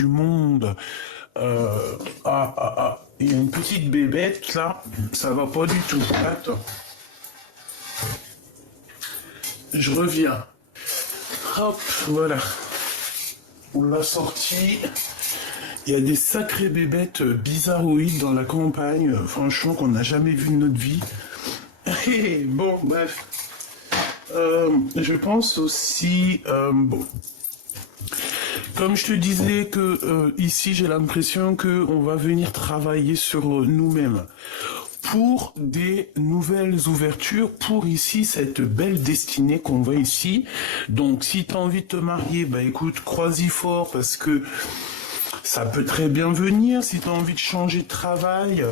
du monde. Il y a une petite bébête là, ça va pas du tout. Attends. Je reviens. Hop, voilà. On l'a sorti. Il y a des sacrées bébêtes bizarroïdes dans la campagne, franchement, qu'on n'a jamais vu de notre vie. Et bon, bref. Je pense aussi, bon. Comme je te disais que ici, j'ai l'impression que on va venir travailler sur nous-mêmes pour des nouvelles ouvertures, pour ici cette belle destinée qu'on voit ici. Donc, si tu as envie de te marier, bah écoute, crois-y fort parce que ça peut très bien venir. Si tu as envie de changer de travail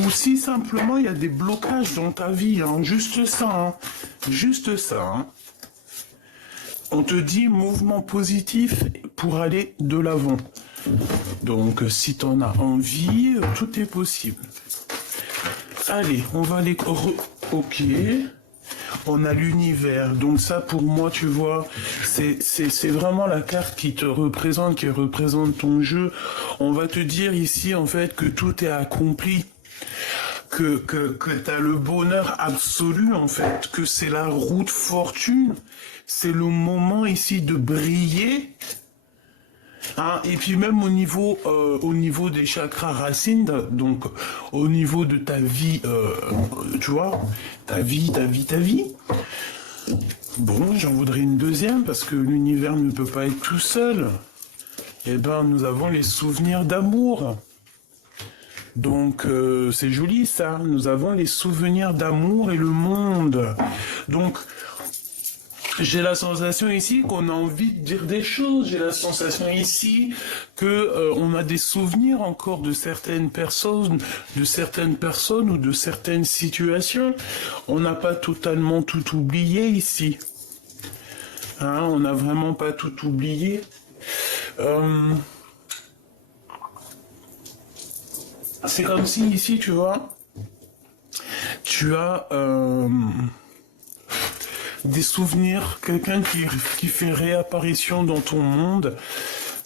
ou si simplement il y a des blocages dans ta vie, hein, juste ça, hein, juste ça. Hein. On te dit mouvement positif pour aller de l'avant. Donc, si tu en as envie, tout est possible. Allez, on va aller... Ok. On a l'univers. Donc ça, pour moi, tu vois, c'est vraiment la carte qui te représente, qui représente ton jeu. On va te dire ici, en fait, que tout est accompli. Que tu as le bonheur absolu, en fait. Que c'est la roue de fortune. C'est le moment ici de briller. Hein, et puis même au niveau des chakras racines, donc au niveau de ta vie, tu vois, ta vie. Bon, j'en voudrais une deuxième parce que l'univers ne peut pas être tout seul. Eh ben, nous avons les souvenirs d'amour. Donc c'est joli ça. Nous avons les souvenirs d'amour et le monde. Donc j'ai la sensation ici qu'on a envie de dire des choses. J'ai la sensation ici que on a des souvenirs encore de certaines personnes ou de certaines situations. On n'a pas totalement tout oublié ici. Hein, on n'a vraiment pas tout oublié. C'est comme si ici, tu vois, tu as des souvenirs, quelqu'un qui fait réapparition dans ton monde,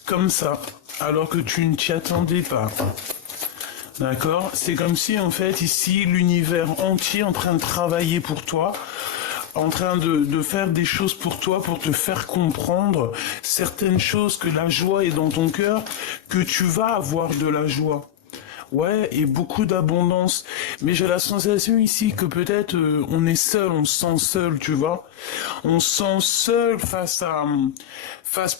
comme ça, alors que tu ne t'y attendais pas. D'accord? C'est comme si, en fait, ici, l'univers entier est en train de travailler pour toi, en train de faire des choses pour toi, pour te faire comprendre certaines choses, que la joie est dans ton cœur, que tu vas avoir de la joie. Ouais, et beaucoup d'abondance. Mais j'ai la sensation ici que peut-être on est seul, on se sent seul, tu vois. On se sent seul face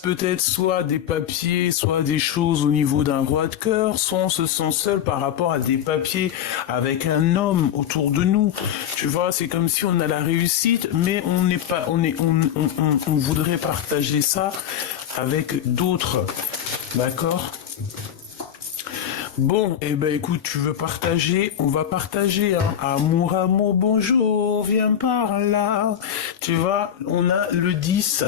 peut-être soit à des papiers, soit à des choses au niveau d'un roi de cœur, soit on se sent seul par rapport à des papiers avec un homme autour de nous. Tu vois, c'est comme si on a la réussite, mais on n'est pas, on voudrait partager ça avec d'autres. D'accord? Bon, eh ben écoute, tu veux partager, on va partager, hein. Amour, bonjour, viens par là. Tu vois, on a le 10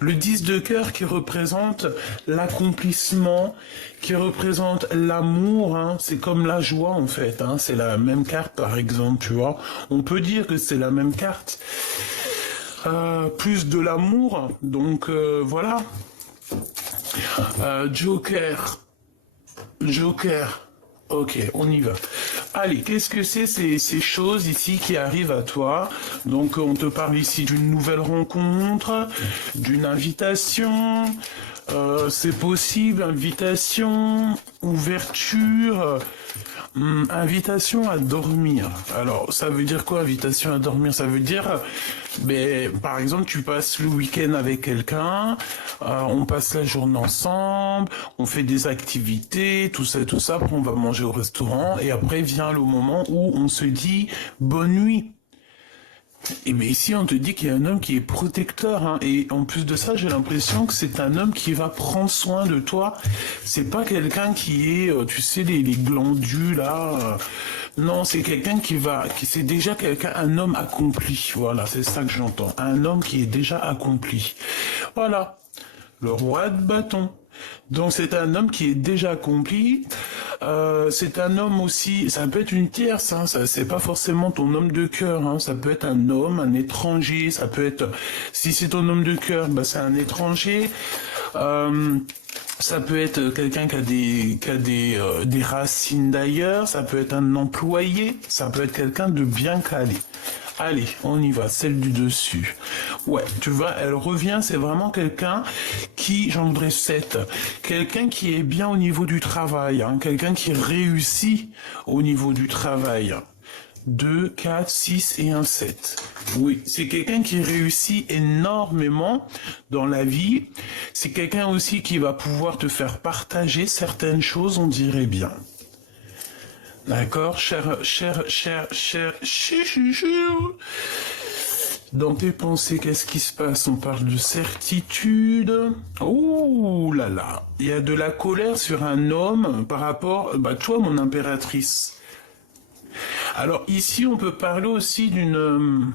de cœur qui représente l'accomplissement, qui représente l'amour, hein. C'est comme la joie en fait, hein. C'est la même carte par exemple, tu vois. On peut dire que c'est la même carte. Plus de l'amour, donc voilà. Joker. Ok, on y va. Allez, qu'est-ce que c'est ces choses ici qui arrivent à toi? Donc, on te parle ici d'une nouvelle rencontre, d'une invitation, c'est possible, invitation, ouverture, invitation à dormir. Alors, ça veut dire quoi, invitation à dormir? Ça veut dire, par exemple, tu passes le week-end avec quelqu'un, on passe la journée ensemble, on fait des activités, tout ça, après on va manger au restaurant, et après vient le moment où on se dit bonne nuit. Et mais ici on te dit qu'il y a un homme qui est protecteur, hein, et en plus de ça j'ai l'impression que c'est un homme qui va prendre soin de toi. C'est pas quelqu'un qui est, tu sais, les glandus là. Non, c'est quelqu'un qui c'est déjà quelqu'un, un homme accompli. Voilà, c'est ça que j'entends. Un homme qui est déjà accompli. Voilà, le roi de bâton. Donc c'est un homme qui est déjà accompli. C'est un homme aussi, ça peut être une tierce, hein, ça, c'est pas forcément ton homme de cœur, hein, ça peut être un homme, un étranger, ça peut être, si c'est ton homme de cœur, c'est un étranger. Ça peut être quelqu'un des racines d'ailleurs, ça peut être un employé, ça peut être quelqu'un de bien calé. Allez, on y va, celle du dessus. Ouais, tu vois, elle revient, c'est vraiment quelqu'un qui, j'en voudrais 7, quelqu'un qui est bien au niveau du travail, hein, quelqu'un qui réussit au niveau du travail. 2, 4, 6 et un 7. Oui, c'est quelqu'un qui réussit énormément dans la vie. C'est quelqu'un aussi qui va pouvoir te faire partager certaines choses, on dirait bien. D'accord, cher. Dans tes pensées, qu'est-ce qui se passe? On parle de certitude. Ouh là là, il y a de la colère sur un homme par rapport, toi, mon impératrice. Alors ici, on peut parler aussi d'une...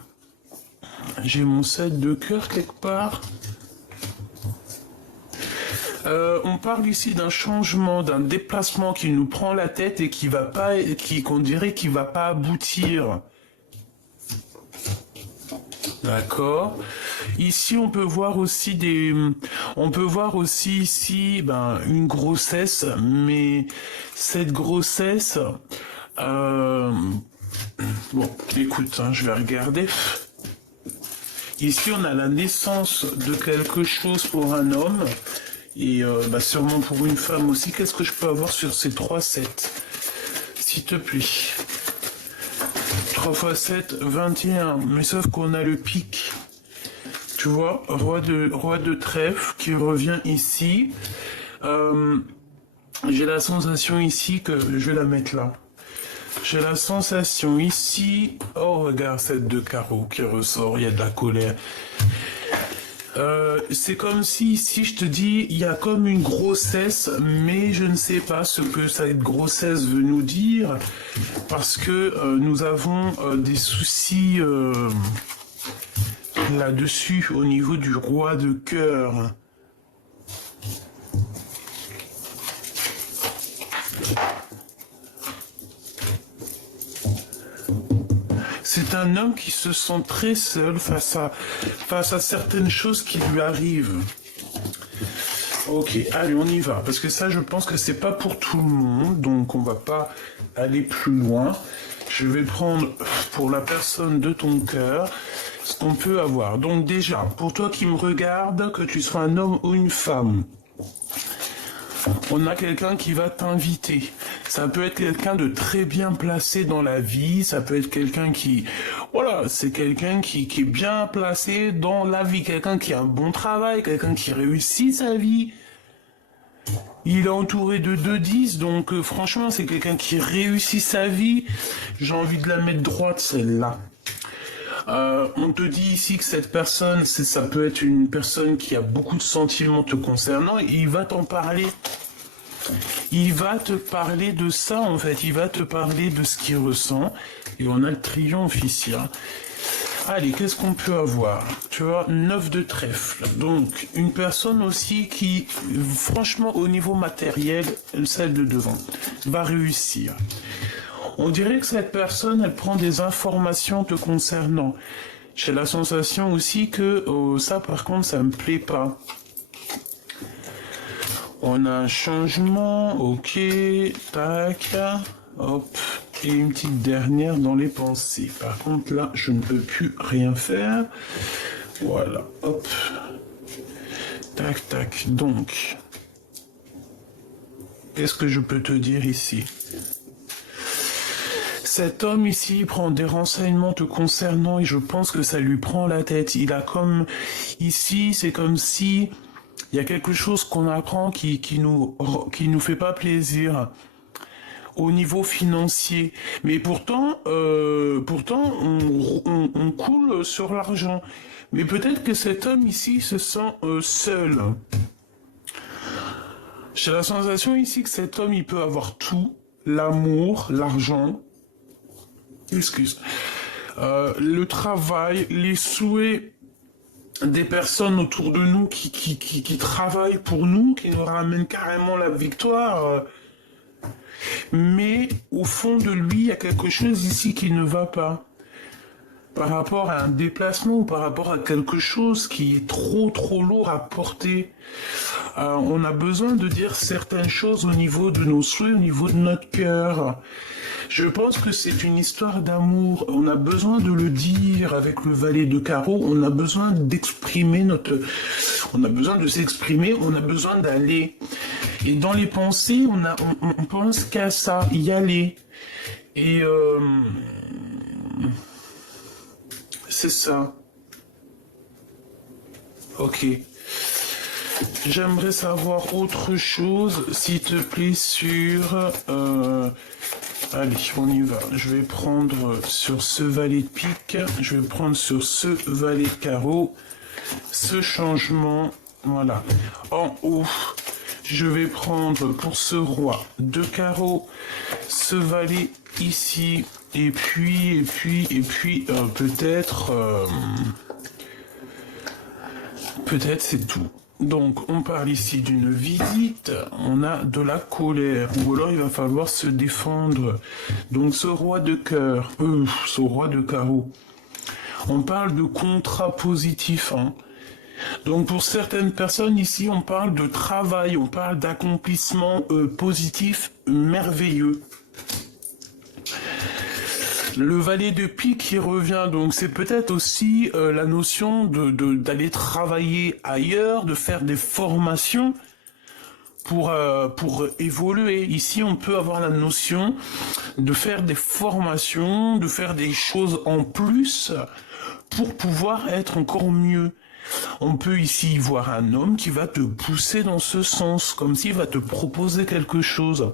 J'ai mon 7 de cœur quelque part. On parle ici d'un changement, d'un déplacement qui nous prend la tête et qui va pas, qu'on dirait qu'il va pas aboutir. D'accord. Ici, on peut voir aussi ici, une grossesse, mais cette grossesse, bon, écoute, hein, je vais regarder. Ici, on a la naissance de quelque chose pour un homme. Et sûrement pour une femme aussi. Qu'est-ce que je peux avoir sur ces 3 sets? S'il te plaît. 3 x 7, 21. Mais sauf qu'on a le pic. Tu vois, roi de trèfle qui revient ici. J'ai la sensation ici que... Je vais la mettre là. J'ai la sensation ici... Oh, regarde cette de carreau qui ressort. Il y a de la colère. C'est comme si ici je te dis il y a comme une grossesse, mais je ne sais pas ce que cette grossesse veut nous dire parce que nous avons des soucis là-dessus au niveau du roi de cœur. C'est un homme qui se sent très seul face à certaines choses qui lui arrivent. Ok, allez, on y va. Parce que ça, je pense que c'est pas pour tout le monde. Donc, on va pas aller plus loin. Je vais prendre pour la personne de ton cœur ce qu'on peut avoir. Donc, déjà, pour toi qui me regarde, que tu sois un homme ou une femme, on a quelqu'un qui va t'inviter. Ça peut être quelqu'un de très bien placé dans la vie. Ça peut être quelqu'un qui... Voilà, c'est quelqu'un qui est bien placé dans la vie. Quelqu'un qui a un bon travail. Quelqu'un qui réussit sa vie. Il est entouré de 2-10. Donc franchement, c'est quelqu'un qui réussit sa vie. J'ai envie de la mettre droite, celle-là. On te dit ici que cette personne, ça peut être une personne qui a beaucoup de sentiments te concernant. Et il va t'en parler. Il va te parler de ça, en fait. Il va te parler de ce qu'il ressent. Et on a le triomphe ici. Hein. Allez, qu'est-ce qu'on peut avoir? Tu vois, 9 de trèfle. Donc, une personne aussi qui, franchement, au niveau matériel, celle de devant, va réussir. On dirait que cette personne, elle prend des informations te concernant. J'ai la sensation aussi que ça, par contre, ça me plaît pas. On a un changement, ok, tac, hop, et une petite dernière dans les pensées. Par contre, là, je ne peux plus rien faire. Voilà, hop, tac, tac. Donc, qu'est-ce que je peux te dire ici? Cet homme ici prend des renseignements te concernant et je pense que ça lui prend la tête. Il a comme... Ici, c'est comme si... Il y a quelque chose qu'on apprend qui nous fait pas plaisir au niveau financier. Mais pourtant on coule sur l'argent. Mais peut-être que cet homme ici se sent seul. J'ai la sensation ici que cet homme, il peut avoir tout. L'amour, l'argent, le travail, les souhaits des personnes autour de nous qui travaillent pour nous, qui nous ramènent carrément la victoire. Mais au fond de lui, il y a quelque chose ici qui ne va pas. Par rapport à un déplacement ou par rapport à quelque chose qui est trop lourd à porter. on a besoin de dire certaines choses au niveau de nos souhaits, au niveau de notre cœur. Je pense que c'est une histoire d'amour. On a besoin de le dire avec le valet de carreau. On a besoin d'exprimer on a besoin de s'exprimer. On a besoin d'aller. Et dans les pensées, on pense qu'à ça, y aller. Et c'est ça. Ok. J'aimerais savoir autre chose, s'il te plaît, sur... Allez, on y va. Je vais prendre sur ce valet de pique, je vais prendre sur ce valet de carreau, ce changement, voilà. En haut, je vais prendre pour ce roi de carreau, ce valet ici, et puis, peut-être c'est tout. Donc, on parle ici d'une visite, on a de la colère, ou alors il va falloir se défendre. Donc, ce roi de cœur, ce roi de carreau, on parle de contrat positif, hein. Donc, pour certaines personnes ici, on parle de travail, on parle d'accomplissement positif merveilleux. Le valet de pique qui revient, donc c'est peut-être aussi la notion d'aller travailler ailleurs, de faire des formations pour évoluer. Ici, on peut avoir la notion de faire des formations, de faire des choses en plus pour pouvoir être encore mieux. On peut ici voir un homme qui va te pousser dans ce sens, comme s'il va te proposer quelque chose.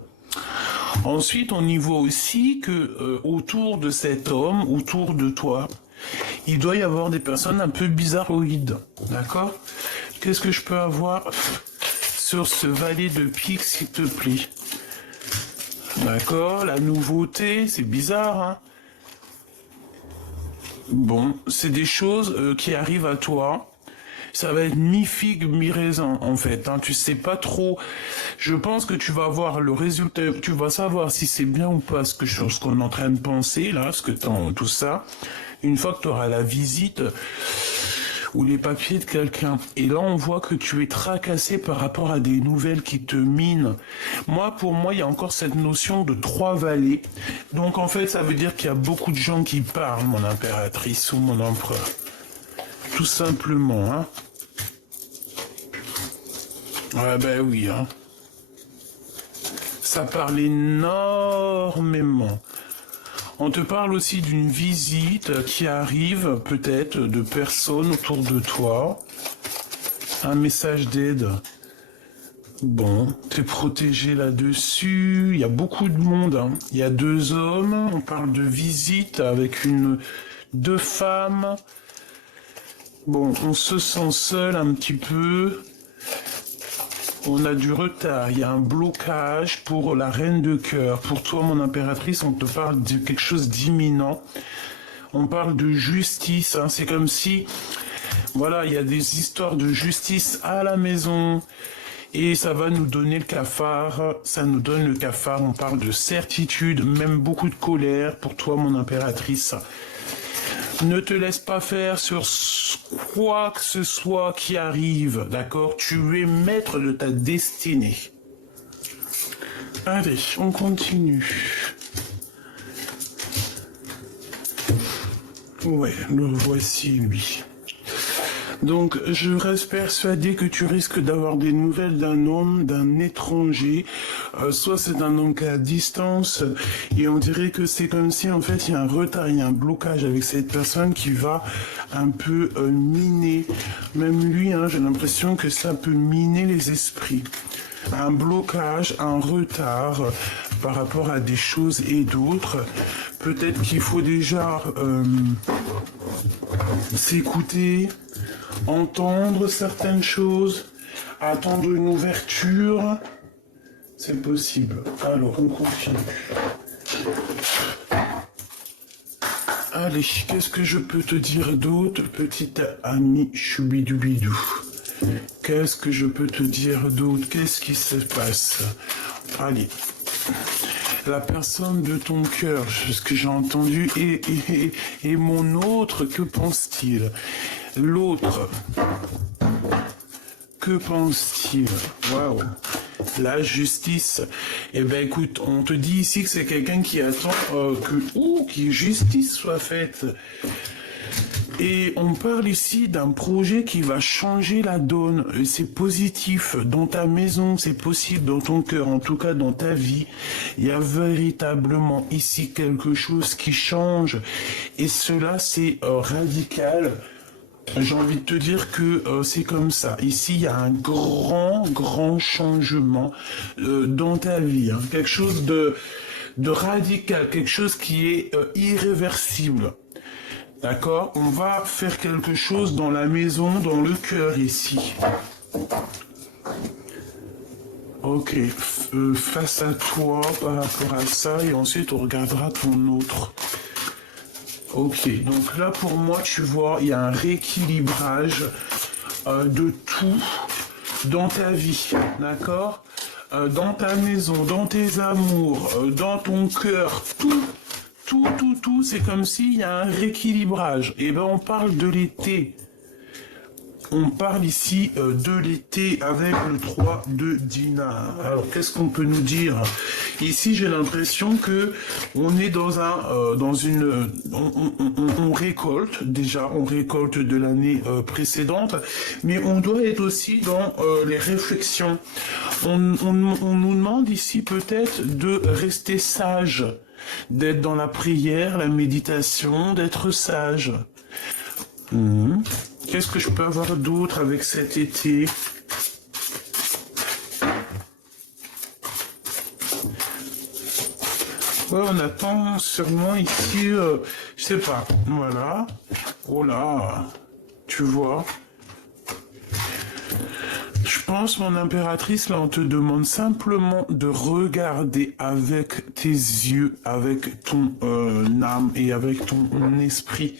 Ensuite, on y voit aussi que autour de cet homme, autour de toi, il doit y avoir des personnes un peu bizarroïdes, d'accord? Qu'est-ce que je peux avoir sur ce valet de pique, s'il te plaît? D'accord, la nouveauté, c'est bizarre, hein? Bon, c'est des choses qui arrivent à toi. Ça va être mi-figue, mi-raisin, en fait, hein. Tu sais pas trop. Je pense que tu vas voir le résultat, tu vas savoir si c'est bien ou pas ce qu'on est en train de penser, là, tout ça. Une fois que tu auras la visite ou les papiers de quelqu'un. Et là, on voit que tu es tracassé par rapport à des nouvelles qui te minent. Pour moi, il y a encore cette notion de 3 valets. Donc, en fait, ça veut dire qu'il y a beaucoup de gens qui parlent, mon impératrice ou mon empereur. Tout simplement, hein. Ouais, ben oui, hein. Ça parle énormément. On te parle aussi d'une visite qui arrive, peut-être, de personnes autour de toi. Un message d'aide. Bon, t'es protégé là-dessus. Il y a beaucoup de monde, hein. Il y a 2 hommes. On parle de visite avec 2 femmes. Bon, on se sent seul un petit peu. On a du retard. Il y a un blocage pour la reine de cœur. Pour toi, mon impératrice, on te parle de quelque chose d'imminent. On parle de justice, hein. C'est comme si, voilà, il y a des histoires de justice à la maison. Et ça va nous donner le cafard. Ça nous donne le cafard. On parle de certitude, même beaucoup de colère. Pour toi, mon impératrice. Ne te laisse pas faire sur quoi que ce soit qui arrive, d'accord? Tu es maître de ta destinée. Allez, on continue. Ouais, le voici, lui. Donc, je reste persuadé que tu risques d'avoir des nouvelles d'un homme, d'un étranger. Soit c'est un homme qui est à distance, et on dirait que c'est comme si, en fait, il y a un retard, il y a un blocage avec cette personne qui va un peu miner. Même lui, hein, j'ai l'impression que ça peut miner les esprits. Un blocage, un retard par rapport à des choses et d'autres. Peut-être qu'il faut déjà s'écouter, entendre certaines choses, attendre une ouverture. C'est possible. Alors, on continue. Allez, qu'est-ce que je peux te dire d'autre, petite amie choubidouibidou? Qu'est-ce que je peux te dire d'autre? Qu'est-ce qui se passe? Allez. La personne de ton cœur, ce que j'ai entendu, et mon autre, que pense-t-il? L'autre, Que pense-t-il? Waouh. La justice. Eh ben écoute, on te dit ici que c'est quelqu'un qui attend que justice soit faite. Et on parle ici d'un projet qui va changer la donne. C'est positif. Dans ta maison, c'est possible. Dans ton cœur, en tout cas dans ta vie, il y a véritablement ici quelque chose qui change. Et cela, c'est radical. J'ai envie de te dire que c'est comme ça. Ici, il y a un grand changement dans ta vie. Hein. Quelque chose de radical, quelque chose qui est irréversible. D'accord? On va faire quelque chose dans la maison, dans le cœur ici. Ok, face à toi par rapport à ça, et ensuite on regardera ton autre. Ok, donc là pour moi, tu vois, il y a un rééquilibrage de tout dans ta vie, d'accord? Dans ta maison, dans tes amours, dans ton cœur, tout, c'est comme s'il y a un rééquilibrage. Et ben on parle de l'été. On parle ici de l'été avec le 3 de dinar. Alors qu'est-ce qu'on peut nous dire? Ici j'ai l'impression que on est dans on récolte déjà, on récolte de l'année précédente, mais on doit être aussi dans les réflexions. On nous demande ici peut-être de rester sage, d'être dans la prière, la méditation, d'être sage. Qu'est-ce que je peux avoir d'autre avec cet été? Ouais, on attend sûrement ici, je sais pas, voilà. Oh là, tu vois. Je pense, mon impératrice, là, on te demande simplement de regarder avec tes yeux, avec ton âme et avec ton esprit.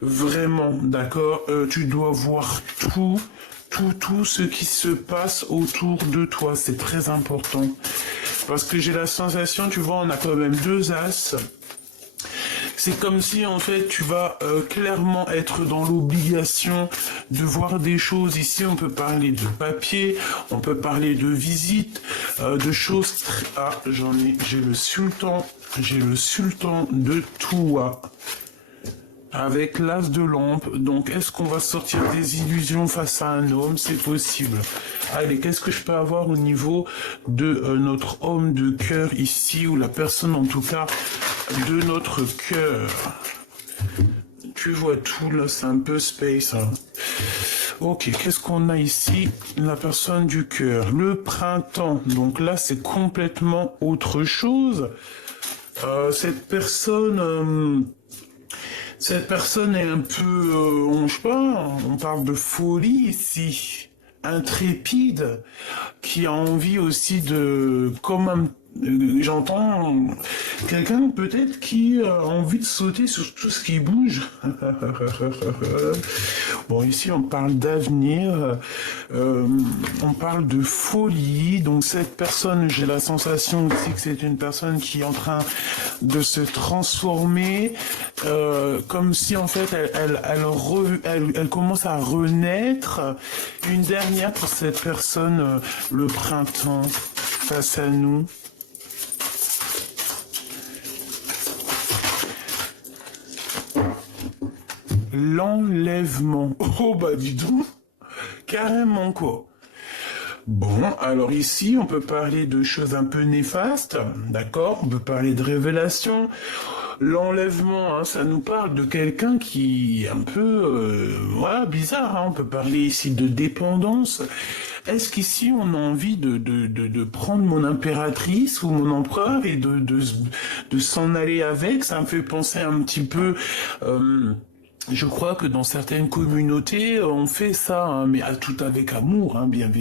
Vraiment, d'accord? Tu dois voir tout ce qui se passe autour de toi. C'est très important. Parce que j'ai la sensation, tu vois, on a quand même 2 as. C'est comme si, en fait, tu vas clairement être dans l'obligation de voir des choses. Ici, on peut parler de papier, on peut parler de visite, de choses... Ah, j'ai le sultan de Toua. Avec l'as de lampe, donc est-ce qu'on va sortir des illusions face à un homme? C'est possible. Allez, qu'est-ce que je peux avoir au niveau de notre homme de cœur ici, ou la personne en tout cas de notre cœur? Tu vois tout là, c'est un peu space. Hein. Ok, qu'est-ce qu'on a ici? La personne du cœur. Le printemps, donc là c'est complètement autre chose. Cette personne est un peu, je sais pas, on parle de folie ici, intrépide, qui a envie aussi de, j'entends quelqu'un peut-être qui a envie de sauter sur tout ce qui bouge. Bon, ici on parle d'avenir, on parle de folie, donc cette personne, j'ai la sensation aussi que c'est une personne qui est en train de se transformer, comme si en fait elle commence à renaître. Une dernière pour cette personne, le printemps face à nous. L'enlèvement. Oh bah dis donc, carrément quoi. Bon, alors ici, on peut parler de choses un peu néfastes, d'accord? On peut parler de révélation. L'enlèvement, hein, ça nous parle de quelqu'un qui est un peu, voilà, bizarre. Hein. On peut parler ici de dépendance. Est-ce qu'ici, on a envie de prendre mon impératrice ou mon empereur et de s'en aller avec? Ça me fait penser un petit peu... je crois que dans certaines communautés, on fait ça, hein, mais tout avec amour, hein, bien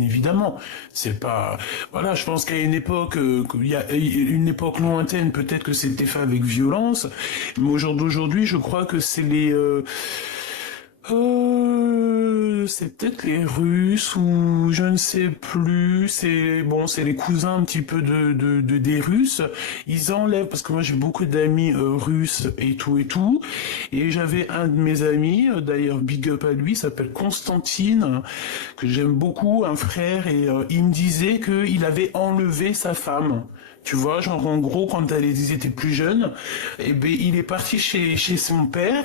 évidemment. C'est pas, voilà, je pense qu'à une époque, qu'il y a une époque lointaine, peut-être que c'était fait avec violence, mais au jour d'aujourd'hui, je crois que c'est C'est peut-être les Russes ou je ne sais plus. C'est bon, c'est les cousins un petit peu des Russes. Ils enlèvent parce que moi j'ai beaucoup d'amis russes et tout et tout. Et j'avais un de mes amis, d'ailleurs big up à lui, s'appelle Constantine, que j'aime beaucoup, un frère, et il me disait qu'il avait enlevé sa femme. Tu vois, genre en gros, quand ils étaient plus jeunes, eh ben, il est parti chez son père,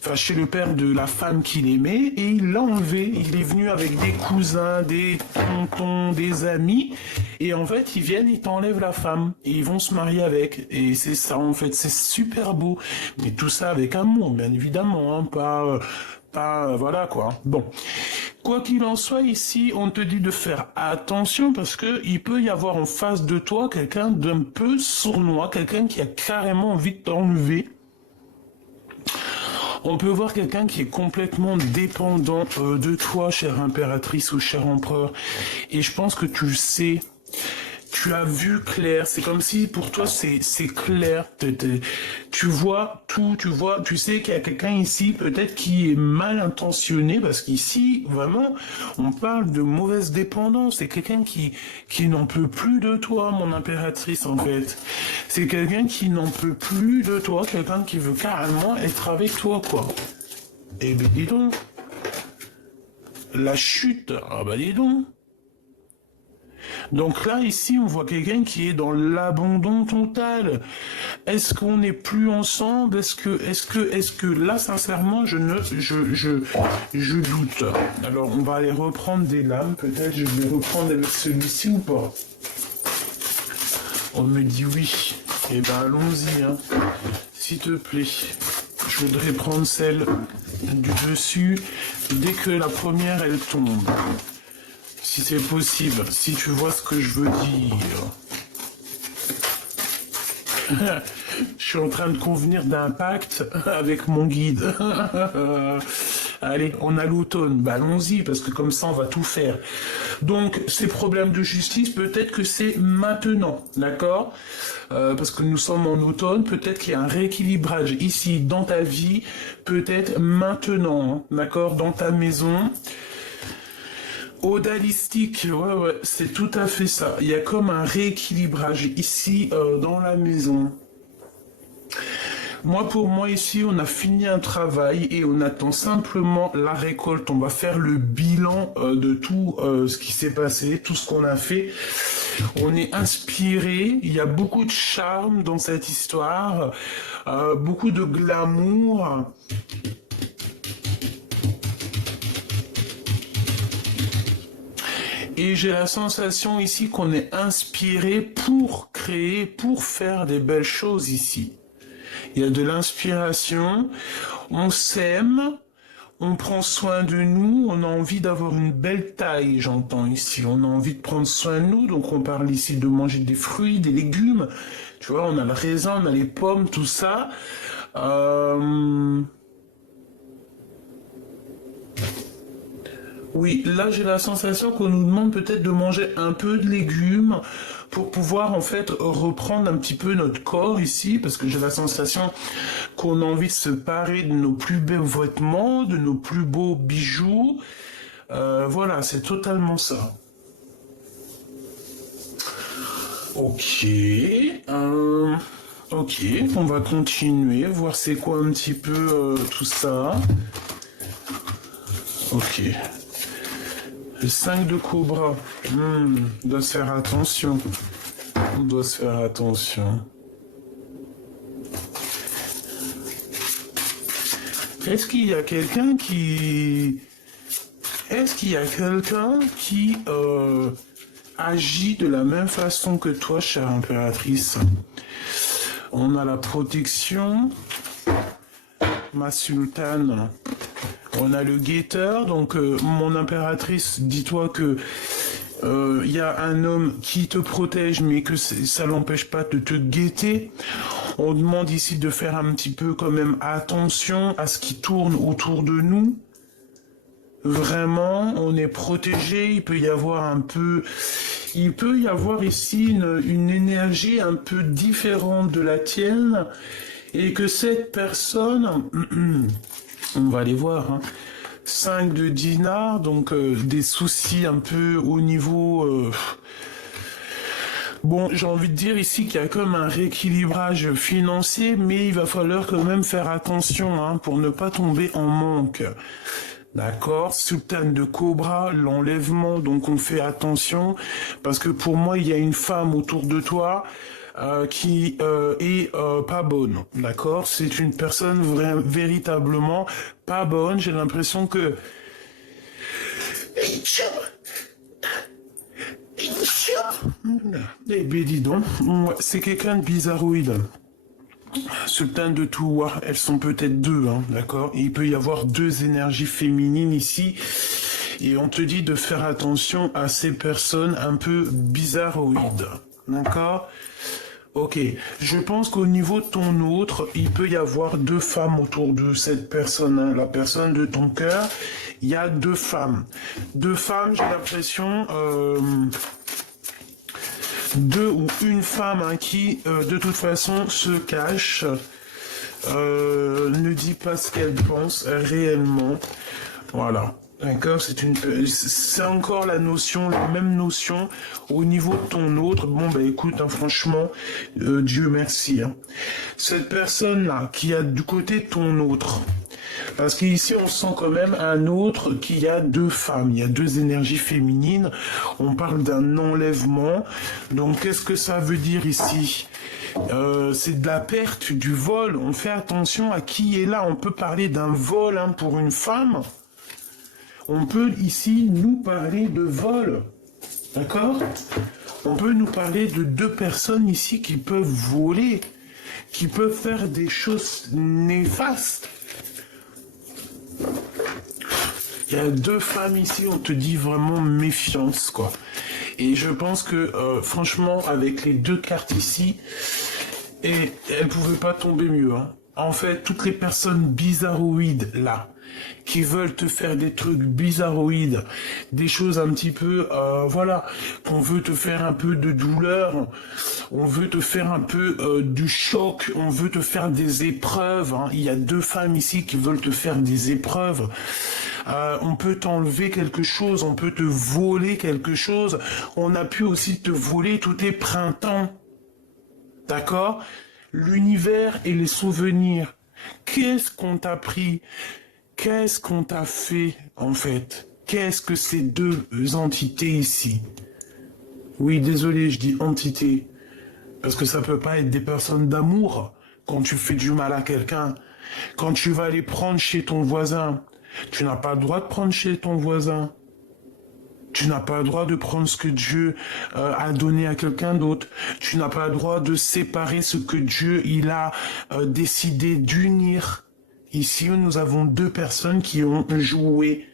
enfin chez le père de la femme qu'il aimait, et il l'a enlevé. Il est venu avec des cousins, des tontons, des amis, et en fait, ils viennent, ils t'enlèvent la femme, et ils vont se marier avec. Et c'est ça, en fait, c'est super beau. Mais tout ça avec amour, bien évidemment, hein, pas, voilà quoi. Bon. Quoi qu'il en soit, ici, on te dit de faire attention parce que il peut y avoir en face de toi quelqu'un d'un peu sournois, quelqu'un qui a carrément envie de t'enlever. On peut voir quelqu'un qui est complètement dépendant de toi, chère impératrice ou cher empereur. Et je pense que tu le sais. Tu as vu clair, c'est comme si pour toi c'est clair, tu vois tout, tu sais qu'il y a quelqu'un ici peut-être qui est mal intentionné parce qu'ici vraiment on parle de mauvaise dépendance, c'est quelqu'un qui n'en peut plus de toi mon impératrice en fait, c'est quelqu'un qui n'en peut plus de toi, quelqu'un qui veut carrément être avec toi quoi. Eh ben dis donc, la chute, ah bah dis donc. Donc là, ici, on voit quelqu'un qui est dans l'abandon total. Est-ce qu'on n'est plus ensemble? Est-ce que là, sincèrement, je doute. Alors, on va aller reprendre des lames. Peut-être, je vais reprendre avec celui-ci ou pas? On me dit oui. Eh ben, allons-y, hein. S'il te plaît. Je voudrais prendre celle du dessus dès que la première, elle tombe. Si c'est possible, si tu vois ce que je veux dire. Je suis en train de convenir d'un pacte avec mon guide. Allez, on a l'automne, bah allons-y, parce que comme ça on va tout faire. Donc, ces problèmes de justice, peut-être que c'est maintenant, d'accord parce que nous sommes en automne, peut-être qu'il y a un rééquilibrage ici dans ta vie, peut-être maintenant, hein, d'accord, dans ta maison. Odalistique, ouais, c'est tout à fait ça. Il y a comme un rééquilibrage ici dans la maison. Moi, pour moi, ici, on a fini un travail et on attend simplement la récolte. On va faire le bilan de tout ce qui s'est passé, tout ce qu'on a fait. On est inspiré, il y a beaucoup de charme dans cette histoire, beaucoup de glamour. Et j'ai la sensation ici qu'on est inspiré pour créer, pour faire des belles choses ici. Il y a de l'inspiration, on s'aime, on prend soin de nous, on a envie d'avoir une belle taille, j'entends ici. On a envie de prendre soin de nous, donc on parle ici de manger des fruits, des légumes. Tu vois, on a le raisin, on a les pommes, tout ça. Oui, là j'ai la sensation qu'on nous demande peut-être de manger un peu de légumes pour pouvoir en fait reprendre un petit peu notre corps ici, parce que j'ai la sensation qu'on a envie de se parer de nos plus beaux vêtements, de nos plus beaux bijoux. Voilà, c'est totalement ça. Ok, ok, on va continuer, voir c'est quoi un petit peu tout ça. Ok. Le 5 de cobra. On doit se faire attention. On doit se faire attention. Est-ce qu'il y a quelqu'un qui... Est-ce qu'il y a quelqu'un qui agit de la même façon que toi, chère impératrice? On a la protection. Ma sultane. On a le guetteur, donc mon impératrice, dis-toi que y a un homme qui te protège, mais que ça l'empêche pas de te guetter. On demande ici de faire un petit peu quand même attention à ce qui tourne autour de nous. Vraiment, on est protégé, il peut y avoir ici une énergie un peu différente de la tienne, et que cette personne... On va les voir. Hein. 5 de dinars, donc des soucis un peu au niveau... Bon, j'ai envie de dire ici qu'il y a comme un rééquilibrage financier, mais il va falloir quand même faire attention hein, pour ne pas tomber en manque. D'accord, sultane de cobra, l'enlèvement, donc on fait attention, parce que pour moi, il y a une femme autour de toi qui est pas bonne, d'accord. C'est une personne véritablement pas bonne, j'ai l'impression que... Eh bien dis donc, c'est quelqu'un de bizarroïde. Sultane de Touwa, elles sont peut-être deux, hein, d'accord. Il peut y avoir deux énergies féminines ici. Et on te dit de faire attention à ces personnes un peu bizarroïdes, d'accord. Ok, je pense qu'au niveau de ton autre, il peut y avoir deux femmes autour de cette personne, hein, la personne de ton cœur. Il y a deux femmes. Deux femmes, j'ai l'impression... deux ou une femme hein, qui, de toute façon, se cache, ne dit pas ce qu'elle pense réellement. Voilà. D'accord, c'est encore la même notion au niveau de ton autre. Bon, bah écoute, hein, franchement, Dieu merci. Hein. Cette personne-là qui a du côté de ton autre, parce qu'ici on sent quand même un autre qu'il y a deux femmes, il y a deux énergies féminines. On parle d'un enlèvement. Donc qu'est-ce que ça veut dire ici? C'est de la perte, du vol. On fait attention à qui est là. On peut parler d'un vol hein, pour une femme. On peut ici nous parler de vol, d'accord? On peut nous parler de deux personnes ici qui peuvent voler, qui peuvent faire des choses néfastes. Il y a deux femmes ici, on te dit vraiment méfiance, quoi. Et je pense que, franchement, avec les deux cartes ici, et elles pouvaient pas tomber mieux, hein. En fait, toutes les personnes bizarroïdes, là, qui veulent te faire des trucs bizarroïdes, des choses un petit peu, voilà, qu'on veut te faire un peu de douleur, on veut te faire un peu du choc, on veut te faire des épreuves, hein. Il y a deux femmes ici qui veulent te faire des épreuves. On peut t'enlever quelque chose, on peut te voler quelque chose, on a pu aussi te voler tous tes printemps, d'accord? L'univers et les souvenirs. Qu'est-ce qu'on t'a pris? Qu'est-ce qu'on t'a fait, en fait? Qu'est-ce que ces deux entités ici? Oui, désolé, je dis entité. Parce que ça peut pas être des personnes d'amour quand tu fais du mal à quelqu'un. Quand tu vas aller prendre chez ton voisin, tu n'as pas le droit de prendre chez ton voisin. Tu n'as pas le droit de prendre ce que Dieu a donné à quelqu'un d'autre. Tu n'as pas le droit de séparer ce que Dieu il a décidé d'unir. Ici, nous avons deux personnes qui ont joué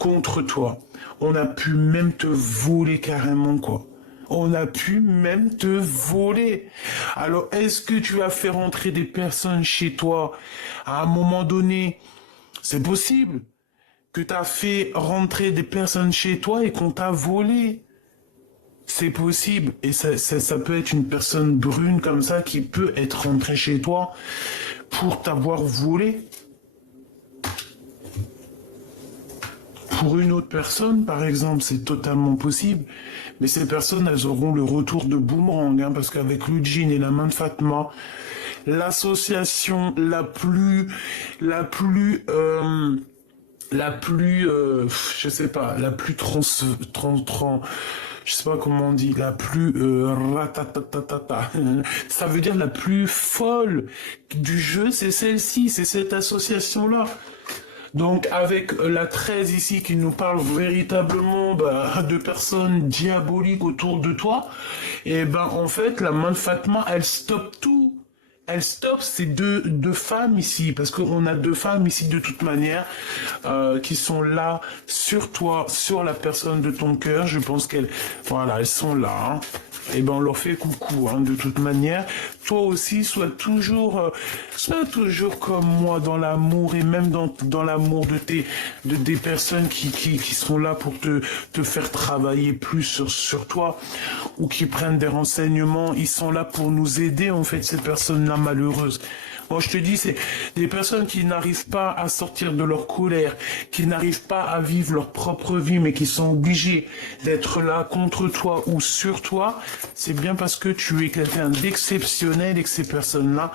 contre toi. On a pu même te voler carrément, quoi. On a pu même te voler. Alors, est-ce que tu as fait rentrer des personnes chez toi à un moment donné? C'est possible que tu as fait rentrer des personnes chez toi et qu'on t'a volé. C'est possible. Et ça peut être une personne brune comme ça qui peut être rentrée chez toi pour t'avoir volé. Pour une autre personne, par exemple, c'est totalement possible. Mais ces personnes, elles auront le retour de boomerang, hein, parce qu'avec le djinn et la main de Fatma, l'association la plus, je sais pas, la plus je sais pas comment on dit, la plus ratatatata. Ça veut dire la plus folle du jeu, c'est celle-ci, c'est cette association-là. Donc avec la 13 ici qui nous parle véritablement de personnes diaboliques autour de toi, et en fait la main de Fatma, elle stoppe tout. Elle stoppe ces deux femmes ici, parce qu'on a deux femmes ici de toute manière qui sont là sur toi, sur la personne de ton cœur. Je pense qu'elles, voilà, elles sont là. Hein. Et on leur fait coucou, hein, de toute manière. Toi aussi, sois toujours comme moi dans l'amour et même dans l'amour des personnes qui sont là pour te faire travailler plus sur toi ou qui prennent des renseignements. Ils sont là pour nous aider, en fait, ces personnes-là malheureuses. Moi, je te dis, c'est des personnes qui n'arrivent pas à sortir de leur colère, qui n'arrivent pas à vivre leur propre vie, mais qui sont obligés d'être là contre toi ou sur toi. C'est bien parce que tu es quelqu'un d'exceptionnel et que ces personnes-là,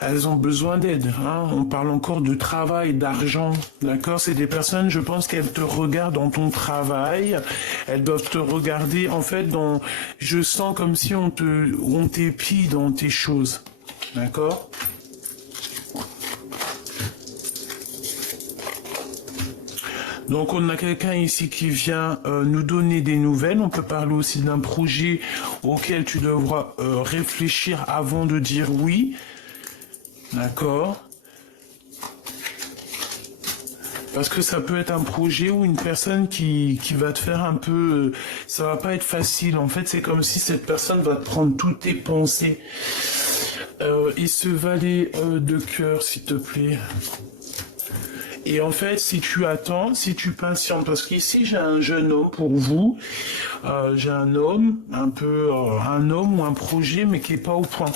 elles ont besoin d'aide. Hein. On parle encore de travail, d'argent. D'accord? C'est des personnes, je pense qu'elles te regardent dans ton travail. Elles doivent te regarder, en fait, je sens comme si on t'épie dans tes choses. D'accord? Donc on a quelqu'un ici qui vient nous donner des nouvelles. On peut parler aussi d'un projet auquel tu devras réfléchir avant de dire oui. D'accord. Parce que ça peut être un projet ou une personne qui va te faire un peu... ça va pas être facile. En fait, c'est comme si cette personne va te prendre toutes tes pensées. Et ce valet de cœur, s'il te plaît. Et en fait, si tu attends, si tu patientes, parce qu'ici j'ai un jeune homme pour vous, j'ai un homme, un homme ou un projet, mais qui est pas au point.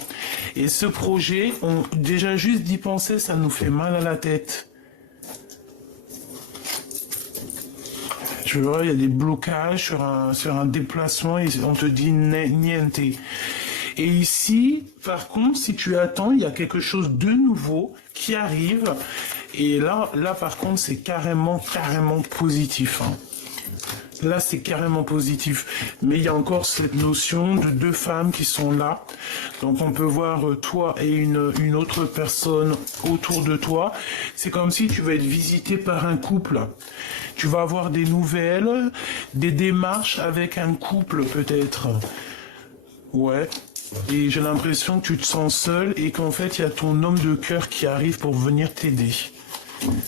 Et ce projet, déjà juste d'y penser, ça nous fait mal à la tête. Tu vois, il y a des blocages sur un déplacement et on te dit niente. Et ici, par contre, si tu attends, il y a quelque chose de nouveau qui arrive. Et là par contre, c'est carrément positif. Hein. Là, c'est carrément positif. Mais il y a encore cette notion de deux femmes qui sont là. Donc, on peut voir toi et une autre personne autour de toi. C'est comme si tu vas être visité par un couple. Tu vas avoir des nouvelles, des démarches avec un couple peut-être. Ouais. Et j'ai l'impression que tu te sens seul et qu'en fait, il y a ton homme de cœur qui arrive pour venir t'aider.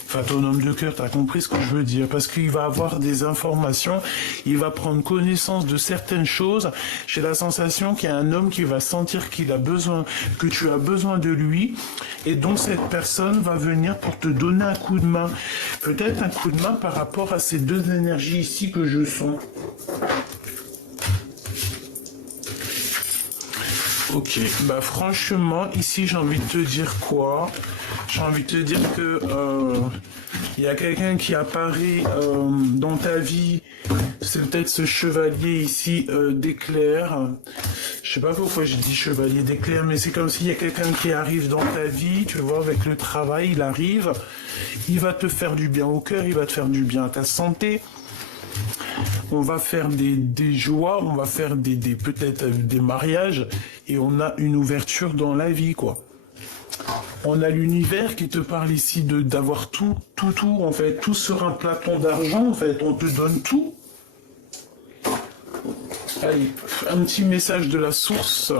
Enfin, ton homme de cœur, t'as compris ce que je veux dire, parce qu'il va avoir des informations, il va prendre connaissance de certaines choses. J'ai la sensation qu'il y a un homme qui va sentir qu'il a besoin, que tu as besoin de lui, et donc cette personne va venir pour te donner un coup de main. Peut-être un coup de main par rapport à ces deux énergies ici que je sens. Ok, bah franchement, ici j'ai envie de te dire quoi? J'ai envie de te dire que il y a quelqu'un qui apparaît dans ta vie. C'est peut-être ce chevalier ici d'éclair. Je sais pas pourquoi je dis chevalier d'éclair, mais c'est comme s'il y a quelqu'un qui arrive dans ta vie. Tu vois, avec le travail, il arrive. Il va te faire du bien au cœur, il va te faire du bien à ta santé. On va faire des joies, on va faire peut-être des mariages et on a une ouverture dans la vie, quoi. On a l'univers qui te parle ici d'avoir tout, en fait, tout sur un plateau d'argent, en fait, on te donne tout. Allez, un petit message de la source.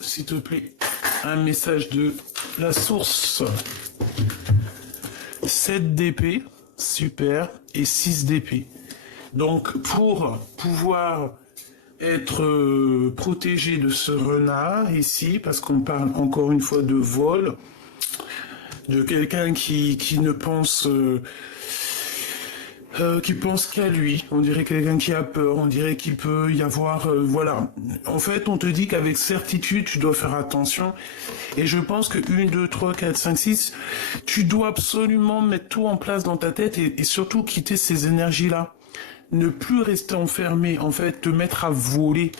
S'il te plaît, un message de la source. 7 d'épée, super, et 6 d'épée. Donc, pour pouvoir être protégé de ce renard ici, parce qu'on parle encore une fois de vol, de quelqu'un qui ne pense qui pense qu'à lui. On dirait quelqu'un qui a peur, on dirait qu'il peut y avoir... voilà. En fait, on te dit qu'avec certitude, tu dois faire attention. Et je pense que 1, 2, 3, 4, 5, 6, tu dois absolument mettre tout en place dans ta tête et surtout quitter ces énergies-là. Ne plus rester enfermé, en fait, te mettre à voler.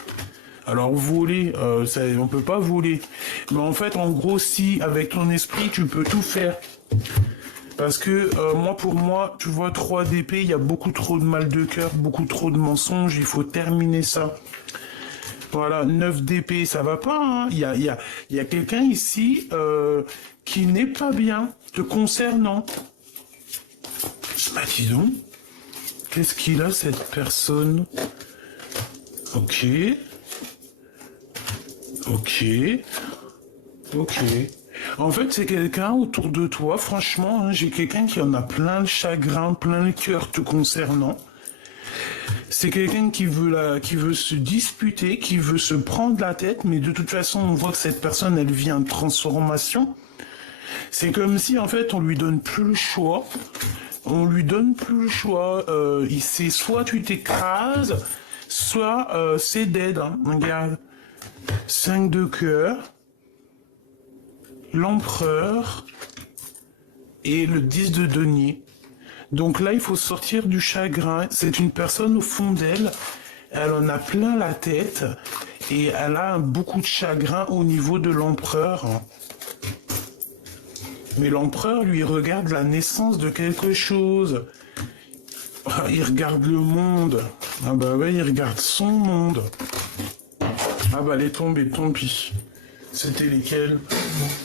Alors voler, on peut pas voler. Mais en fait, en gros, si avec ton esprit, tu peux tout faire. Parce que pour moi, tu vois, 3 d'épée, il y a beaucoup trop de mal de cœur, beaucoup trop de mensonges, il faut terminer ça. Voilà, 9 d'épée, ça va pas, hein. Il y a quelqu'un ici qui n'est pas bien te concernant. Bah dis donc, qu'est-ce qu'il a cette personne? Ok. En fait, c'est quelqu'un autour de toi, franchement, hein, j'ai quelqu'un qui en a plein le chagrin, plein le cœur te concernant. C'est quelqu'un qui veut se disputer, qui veut se prendre la tête, mais de toute façon, on voit que cette personne, elle vient de transformation. C'est comme si, en fait, on lui donne plus le choix. C'est soit tu t'écrases, soit c'est dead. Hein. Regarde, 5 de cœur. l'empereur et le 10 de denier. Donc là, il faut sortir du chagrin. C'est une personne au fond d'elle. Elle en a plein la tête et elle a beaucoup de chagrin au niveau de l'empereur. Mais l'empereur lui regarde la naissance de quelque chose. Il regarde le monde. Ah bah ouais, il regarde son monde. Ah bah elle est tombée, tant pis. C'était lesquels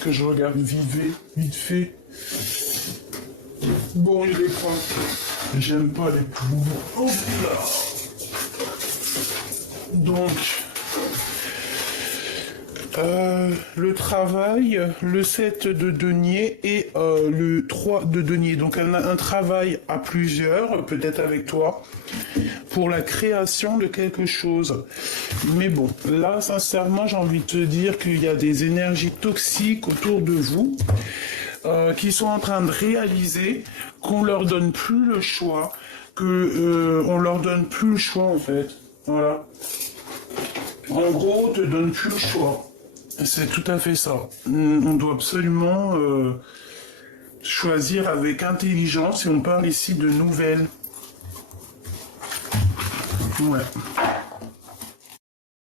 que je regarde vite fait. Bon, il est quoi? J'aime pas les plombs. Oh là. Donc, le travail, le 7 de denier et le 3 de denier. Donc, elle a un travail à plusieurs, peut-être avec toi, pour la création de quelque chose. Mais bon, là, sincèrement, j'ai envie de te dire qu'il y a des énergies toxiques autour de vous qui sont en train de réaliser qu'on leur donne plus le choix, on leur donne plus le choix en fait. Voilà. En gros, on te donne plus le choix. C'est tout à fait ça. On doit absolument choisir avec intelligence et on parle ici de nouvelles. Ouais.